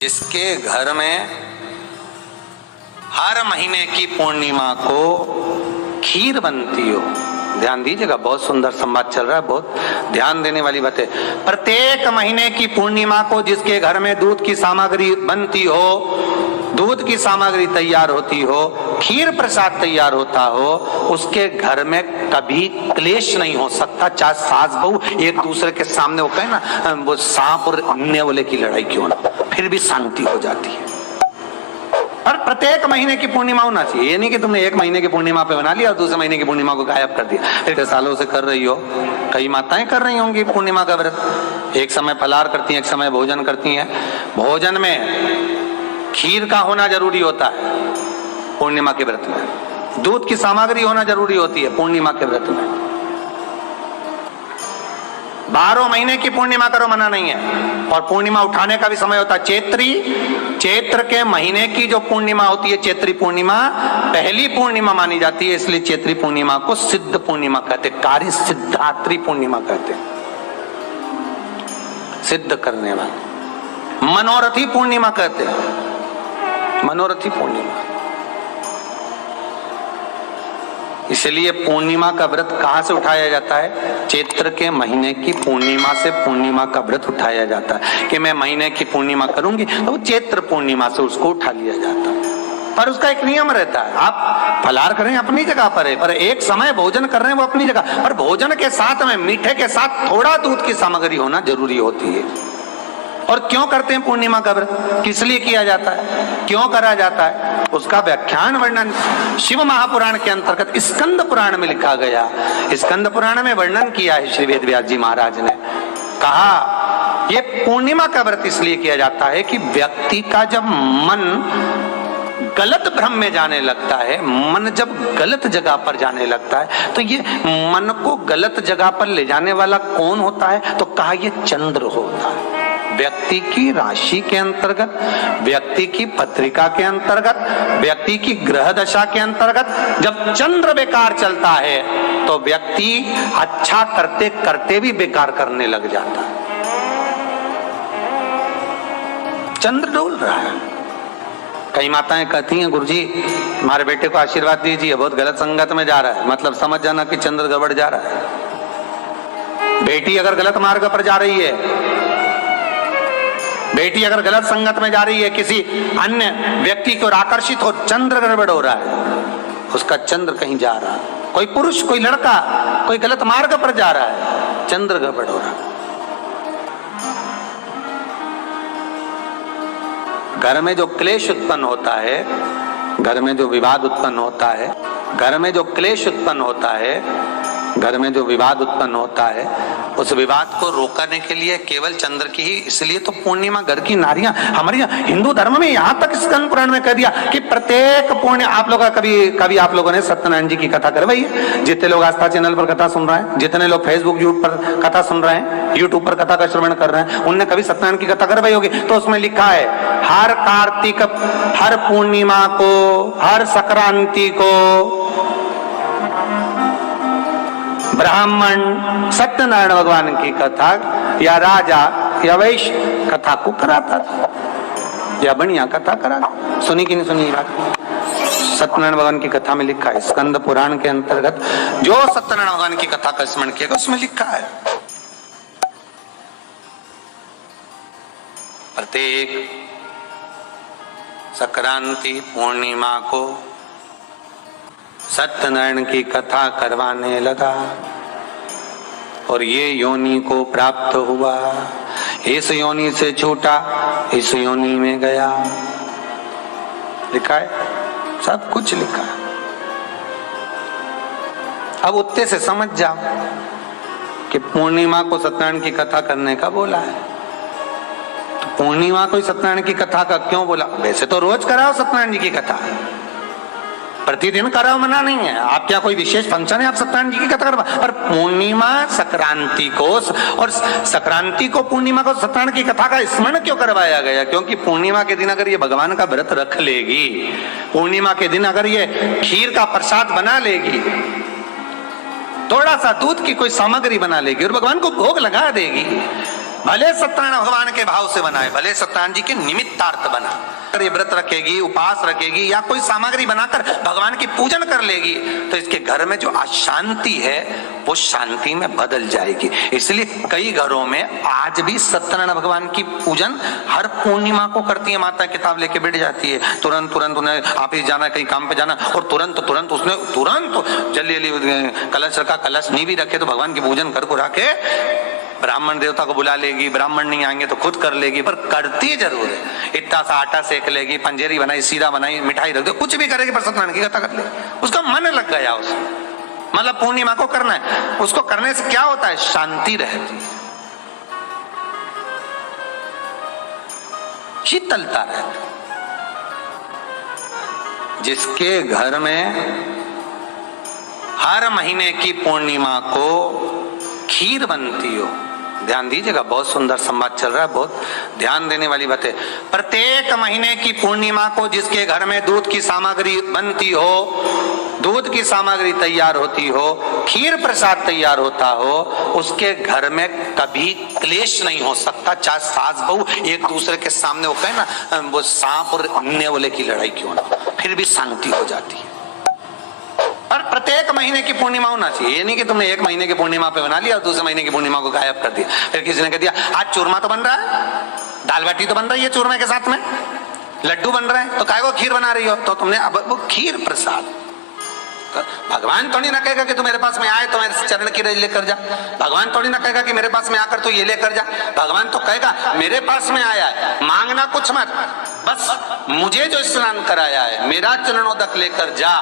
जिसके घर में हर महीने की पूर्णिमा को खीर बनती हो, ध्यान दीजिएगा, बहुत सुंदर संवाद चल रहा है, बहुत ध्यान देने वाली बात है। प्रत्येक महीने की पूर्णिमा को जिसके घर में दूध की सामग्री बनती हो, दूध की सामग्री तैयार होती हो, खीर प्रसाद तैयार होता हो, उसके घर में कभी क्लेश नहीं हो सकता। चाहे सास बहू एक दूसरे के सामने वो कहे ना, वो सांप और नेवले की लड़ाई क्यों ना, फिर भी शांति हो जाती है। पर प्रत्येक महीने की पूर्णिमा होना चाहिए। ये नहीं कि तुमने एक महीने की पूर्णिमा पे बना लिया और दूसरे महीने की पूर्णिमा को गायब कर दिया। फिर सालों से कर रही हो, कई माताएं कर रही होंगी पूर्णिमा का व्रत, एक समय फलाहार करती हैं, एक समय भोजन करती हैं। भोजन में खीर का होना जरूरी होता है पूर्णिमा के व्रत में, दूध की सामग्री होना जरूरी होती है पूर्णिमा के व्रत में। 12 महीने की पूर्णिमा करो, मना नहीं है। और पूर्णिमा उठाने का भी समय होता है चैत्री, चैत्र के महीने की जो पूर्णिमा होती है, चैत्री पूर्णिमा पहली पूर्णिमा मानी जाती है, इसलिए चैत्री पूर्णिमा को सिद्ध पूर्णिमा कहते, कार्य सिद्धात्री पूर्णिमा कहते, सिद्ध करने वाले। मनोरथी पूर्णिमा कहते हैं, मनोरथी पूर्णिमा। इसलिए पूर्णिमा का व्रत कहां से उठाया जाता है? चैत्र के महीने की पूर्णिमा से पूर्णिमा का व्रत उठाया जाता है कि मैं महीने की पूर्णिमा करूंगी, तो वो चैत्र पूर्णिमा से उसको उठा लिया जाता है। पर उसका एक नियम रहता है, आप फलाहार करें अपनी जगह पर है, पर एक समय भोजन कर रहे हैं वो अपनी जगह पर, भोजन के साथ में मीठे के साथ थोड़ा दूध की सामग्री होना जरूरी होती है। और क्यों करते हैं पूर्णिमा का व्रत, किस लिए किया जाता है, क्यों करा जाता है, उसका व्याख्यान वर्णन शिव महापुराण के अंतर्गत स्कंद पुराण में लिखा गया। स्कंद पुराण में वर्णन किया है श्री वेद व्यास जी महाराज ने, कहा ये पूर्णिमा का व्रत इसलिए किया जाता है कि व्यक्ति का जब मन गलत भ्रम में जाने लगता है, मन जब गलत जगह पर जाने लगता है, तो ये मन को गलत जगह पर ले जाने वाला कौन होता है? तो कहा ये चंद्र होता है। व्यक्ति की राशि के अंतर्गत, व्यक्ति की पत्रिका के अंतर्गत, व्यक्ति की ग्रह दशा के अंतर्गत जब चंद्र बेकार चलता है तो व्यक्ति अच्छा करते करते भी बेकार करने लग जाता है। चंद्र डोल रहा है। कई माताएं कहती हैं, गुरुजी हमारे बेटे को आशीर्वाद दीजिए, बहुत गलत संगत में जा रहा है, मतलब समझ जाना कि चंद्र गड़बड़ जा रहा है। बेटी अगर गलत मार्ग पर जा रही है, बेटी अगर गलत संगत में जा रही है, किसी अन्य व्यक्ति की ओर आकर्षित हो, चंद्र गड़बड़ हो रहा है, उसका चंद्र कहीं जा रहा है। कोई पुरुष, कोई लड़का कोई गलत मार्ग पर जा रहा है, चंद्र गड़बड़ हो रहा है। घर में जो क्लेश उत्पन्न होता है, घर में जो विवाद उत्पन्न होता है, घर में जो क्लेश उत्पन्न होता है, घर में जो विवाद उत्पन्न होता है, उस विवाद को रोकने के लिए केवल चंद्र की ही, इसलिए तो पूर्णिमा घर की नारियां, हमारे हिंदू धर्म में यहाँ तक स्कंद पुराण में कह दिया कि प्रत्येक पूर्णिमा, आप लोग कभी आप लोगों ने सत्यनारायण जी की कथा करवाई है? जितने लोग आस्था चैनल पर कथा सुन रहे हैं, जितने लोग फेसबुक यूट्यूब पर कथा सुन रहे हैं, यूट्यूब पर कथा का श्रवण कर रहे हैं, उनने कभी सत्यनारायण की कथा करवाई होगी? तो उसमें लिखा है, हर कार्तिक, हर पूर्णिमा को, हर संक्रांति को ब्राह्मण सत्यनारायण भगवान की कथा या राजा या वैश्य कथा को कराता था, या बढ़िया कथा कराता। सुनी कि नहीं सुनी बात? सत्यनारायण भगवान की कथा में लिखा है, स्कंद पुराण के अंतर्गत जो सत्यनारायण भगवान की कथा का स्मरण किया उसमें लिखा है, प्रत्येक संक्रांति पूर्णिमा को सत्यनारायण की कथा करवाने लगा और ये योनि को प्राप्त हुआ, इस योनि से छूटा, इस योनि में गया। लिखा है, सब कुछ लिखा है। अब उत्ते से समझ जाओ कि पूर्णिमा को सत्यनारायण की कथा करने का बोला है, तो पूर्णिमा को सत्यनारायण की कथा का क्यों बोला? वैसे तो रोज कराओ सत्यनारायण जी की कथा, प्रतिदिन कराओ, मना नहीं है। आप क्या कोई विशेष फंक्शन है आप सत्यनारायण जी की कथा करवा, पर पूर्णिमा संक्रांति को, और संक्रांति को पूर्णिमा को सत्यनारायण की कथा का स्मरण क्यों करवाया गया? क्योंकि पूर्णिमा के दिन अगर ये भगवान का व्रत रख लेगी, पूर्णिमा के दिन अगर ये खीर का प्रसाद बना लेगी, थोड़ा सा दूध की कोई सामग्री बना लेगी और भगवान को भोग लगा देगी, भले सत्यनारायण भगवान के भाव से बनाए, भले सत्यनारायण जी के निमित्तार्थ बना, अगर ये व्रत रखेगी, उपवास रखेगी या कोई सामग्री बनाकर भगवान की पूजन कर लेगी तो इसके घर में जो अशांति है वो शांति में बदल जाएगी। इसलिए कई घरों में आज भी सत्यनारायण भगवान की पूजन हर पूर्णिमा को करती है। माता किताब लेके बैठ जाती है, तुरंत तुरंत उन्हें ऑफिस जाना, कहीं काम पे जाना, और तुरंत तुरंत उसने तुरंत जल्दी कलश रखा, कलश नहीं भी रखे तो भगवान की पूजन कर को रखे, ब्राह्मण देवता को बुला लेगी, ब्राह्मण नहीं आएंगे तो खुद कर लेगी, पर करती जरूर है। इतना सा आटा सेक लेगी, पंजेरी बनाई, सीरा बनाई, मिठाई रख दो, कुछ भी करेगी पर सत्यनारायण की कथा कर लेगी। उसका मन लग गया उसमें, मतलब पूर्णिमा को करना है। उसको करने से क्या होता है? शांति रहती है, शीतलता रहती। जिसके घर में हर महीने की पूर्णिमा को खीर बनती हो, ध्यान दीजिएगा, बहुत सुंदर संवाद चल रहा है, बहुत ध्यान देने वाली बात है। प्रत्येक महीने की पूर्णिमा को जिसके घर में दूध की सामग्री बनती हो, दूध की सामग्री तैयार होती हो, खीर प्रसाद तैयार होता हो, उसके घर में कभी क्लेश नहीं हो सकता। चाहे सास बहू एक दूसरे के सामने वो कहे ना, वो सांप और अन्य वाले की लड़ाई क्यों ना, फिर भी शांति हो जाती है। और प्रत्येक महीने की पूर्णिमा होना चाहिए। ये नहीं कि तुमने एक महीने की पूर्णिमा पे बना लिया और दूसरे महीने की पूर्णिमा को गायब कर दिया। फिर किसी ने कह दिया आज चूरमा तो बन रहा है, दाल बाटी तो बन रही है चूरमे के साथ में, लड्डू बन रहे हैं, तो काहे को खीर बना रही हो? तो तुमने अब वो खीर प्रसाद, भगवान थोड़ी ना कहेगा कि तू मेरे पास में आए तो मेरे चरण की रज लेकर जा। भगवान थोड़ी ना कहेगा कि मेरे पास में आकर तू ये लेकर जा। भगवान तो कहेगा मेरे पास में आया है, मांगना कुछ मत, बस मुझे जो स्नान कराया है मेरा चरणोदक लेकर जा,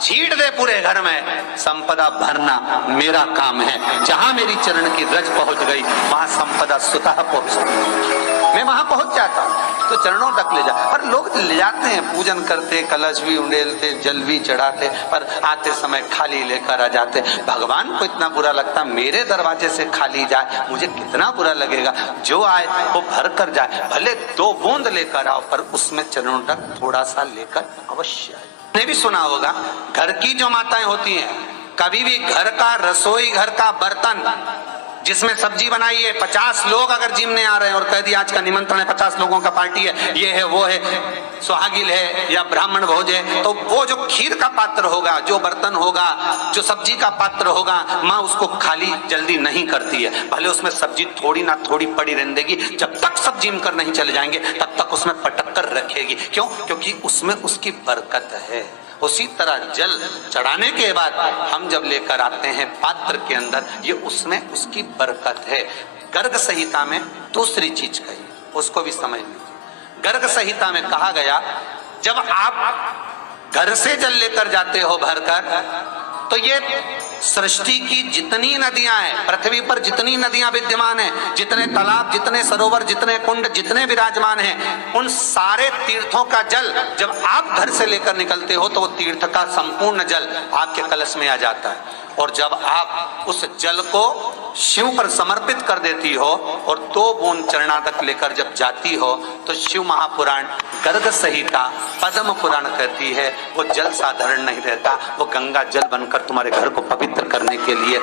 छीट दे पूरे घर में, संपदा भरना मेरा काम है। जहां मेरी चरण की रज पहुंच गई वहां संपदा स्वतः पहुंचती, मैं वहां पहुंच जाता हूं। तो चरणों तक ले जा, पर लोग ले जाते हैं, पूजन करते, कलश भी उंडेलते, जल भी चढ़ाते, पर आते समय खाली लेकर आ जाते। भगवान को इतना बुरा लगता, मेरे दरवाजे से खाली जाए मुझे कितना बुरा लगेगा। जो आए वो भर कर जाए, भले 2 बूंद लेकर आओ, पर उसमें चरणों तक थोड़ा सा लेकर अवश्य आए। आपने भी सुना होगा, घर की जो माताएं होती हैं, कभी भी घर का रसोई घर का बर्तन जिसमें सब्जी बनाई है, 50 लोग अगर जिमने आ रहे हैं और कह दिया आज का निमंत्रण है, 50 लोगों का पार्टी है, ये है वो है, सुहागिल है या ब्राह्मण भोज है, तो वो जो खीर का पात्र होगा, जो बर्तन होगा, जो सब्जी का पात्र होगा, माँ उसको खाली जल्दी नहीं करती है। भले उसमें सब्जी थोड़ी ना थोड़ी पड़ी रहने देगी, जब तक सब जिम कर नहीं चले जाएंगे तब तक उसमें पटक कर रखेगी। क्यों? क्योंकि उसमें उसकी बरकत है। उसी तरह जल चढ़ाने के बाद हम जब लेकर आते हैं पात्र के अंदर, ये उसमें उसकी बरकत है। गर्ग संहिता में दूसरी चीज कही, उसको भी समझ लीजिए। गर्ग संहिता में कहा गया, जब आप घर से जल लेकर जाते हो भरकर, तो ये सृष्टि की जितनी नदियां हैं, पृथ्वी पर जितनी नदियां विद्यमान हैं, जितने तालाब, जितने सरोवर, जितने कुंड, जितने विराजमान हैं, उन सारे तीर्थों का जल जब आप घर से लेकर निकलते हो तो वो तीर्थ का संपूर्ण जल आपके कलश में आ जाता है। और जब आप उस जल को शिव पर समर्पित कर देती हो और 2 बूंद चरणादक लेकर जब जाती हो, तो शिव महापुराण गर्ग संहिता पद्म पुराण कहती है वो जल साधारण नहीं रहता, वो गंगा जल बनकर तुम्हारे घर को पवित्र करने के लिए